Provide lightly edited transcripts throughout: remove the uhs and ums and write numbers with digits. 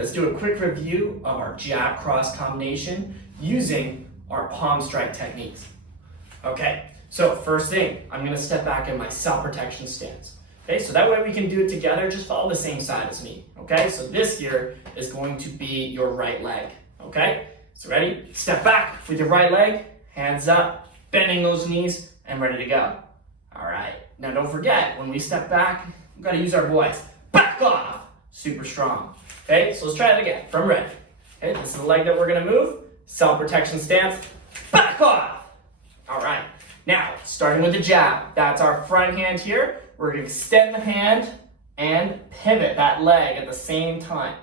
let's do a quick review of our jab cross combination using our palm strike techniques. Okay, so first thing, I'm gonna step back in my self-protection stance. Okay, so that way we can do it together, just follow the same side as me. Okay, so this here is going to be your right leg. Okay, so ready? Step back with your right leg, hands up, bending those knees, and ready to go. All right, now don't forget, when we step back, we've got to use our voice. Back off, super strong. Okay, so let's try it again, from ready. Okay, this is the leg that we're gonna move, self-protection stance, back off. All right, now, starting with the jab, that's our front hand here. We're gonna extend the hand and pivot that leg at the same time.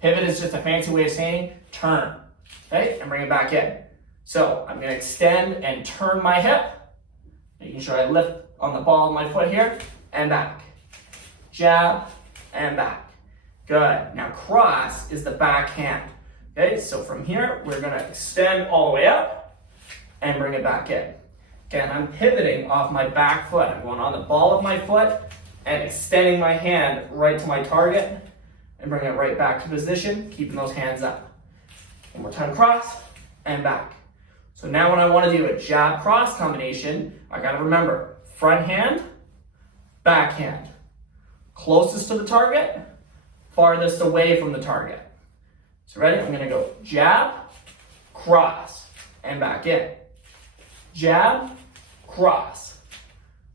Pivot is just a fancy way of saying turn, okay, and bring it back in. So I'm gonna extend and turn my hip, making sure I lift on the ball of my foot here, and back. Jab, and back. Good. Now cross is the back hand. Okay, so from here, we're gonna extend all the way up and bring it back in. Again, I'm pivoting off my back foot. I'm going on the ball of my foot and extending my hand right to my target and bring it right back to position, keeping those hands up. One more time, cross and back. So now when I want to do a jab cross combination, I got to remember front hand, back hand. Closest to the target, farthest away from the target. So ready? I'm going to go jab, cross, and back in. Jab, cross.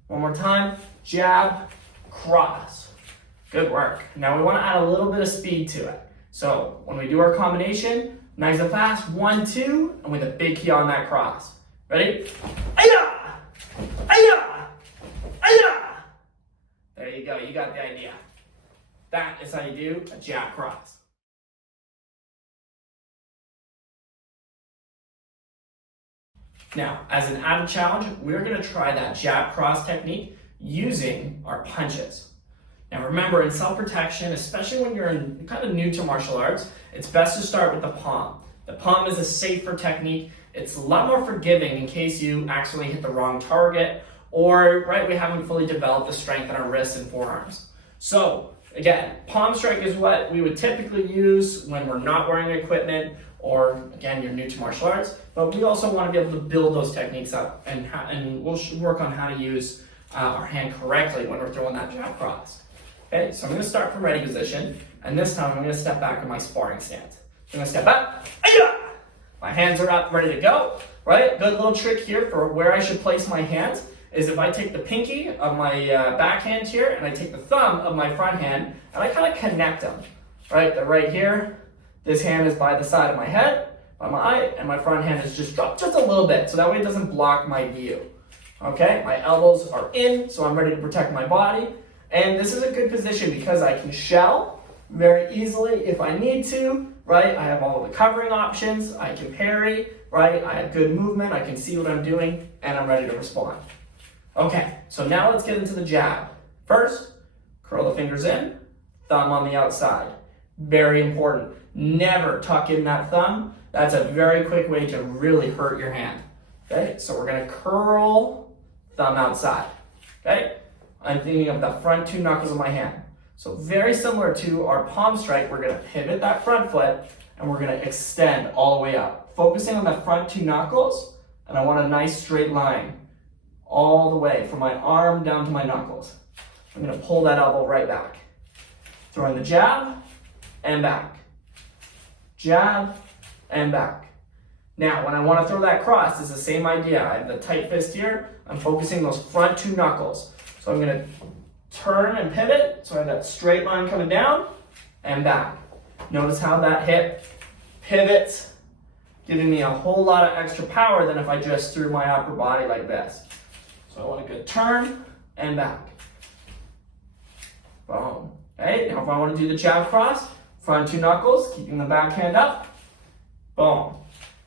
One more time, jab, cross. Good work. Now we want to add a little bit of speed to it. So when we do our combination, nice and fast, 1, 2, and with a big key on that cross. Ready? Aya! Aya! Aya! There you go, you got the idea. That is how you do a jab cross. Now, as an added challenge, we're gonna try that jab cross technique using our punches. Now remember, in self-protection, especially when you're kind of new to martial arts, it's best to start with the palm. The palm is a safer technique. It's a lot more forgiving in case you accidentally hit the wrong target or, right, we haven't fully developed the strength in our wrists and forearms. So, again, palm strike is what we would typically use when we're not wearing equipment or, again, you're new to martial arts, but we also want to be able to build those techniques up and we'll work on how to use our hand correctly when we're throwing that jab cross. Okay, so I'm going to start from ready position, and this time I'm going to step back in my sparring stance. I'm going to step up, my hands are up, ready to go, right? Good little trick here for where I should place my hands is if I take the pinky of my back hand here, and I take the thumb of my front hand, and I kind of connect them, right? They're right here. This hand is by the side of my head, by my eye, and my front hand is just dropped just a little bit, so that way it doesn't block my view. Okay, my elbows are in, so I'm ready to protect my body. And this is a good position because I can shell very easily if I need to, right? I have all of the covering options, I can parry, right? I have good movement, I can see what I'm doing, and I'm ready to respond. Okay, so now let's get into the jab. First, curl the fingers in, thumb on the outside. Very important. Never tuck in that thumb. That's a very quick way to really hurt your hand. Okay, so we're gonna curl, thumb outside. Okay? I'm thinking of the front 2 knuckles of my hand. So very similar to our palm strike, we're gonna pivot that front foot and we're gonna extend all the way up. Focusing on the front 2 knuckles, and I want a nice straight line all the way from my arm down to my knuckles. I'm gonna pull that elbow right back. Throwing the jab and back. Jab and back. Now, when I wanna throw that cross, it's the same idea. I have the tight fist here. I'm focusing those front 2 knuckles. So I'm gonna turn and pivot, so I have that straight line coming down and back. Notice how that hip pivots, giving me a whole lot of extra power than if I just threw my upper body like this. So I want a good turn and back. Boom. Okay, now if I want to do the jab cross, front 2 knuckles, keeping the back hand up. Boom.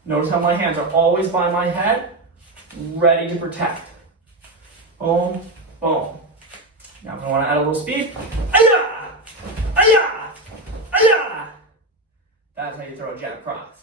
Notice how my hands are always by my head, ready to protect. Boom. Boom. Now if I want to add a little speed, aya! Aya! Aya! That's how you throw a jab cross.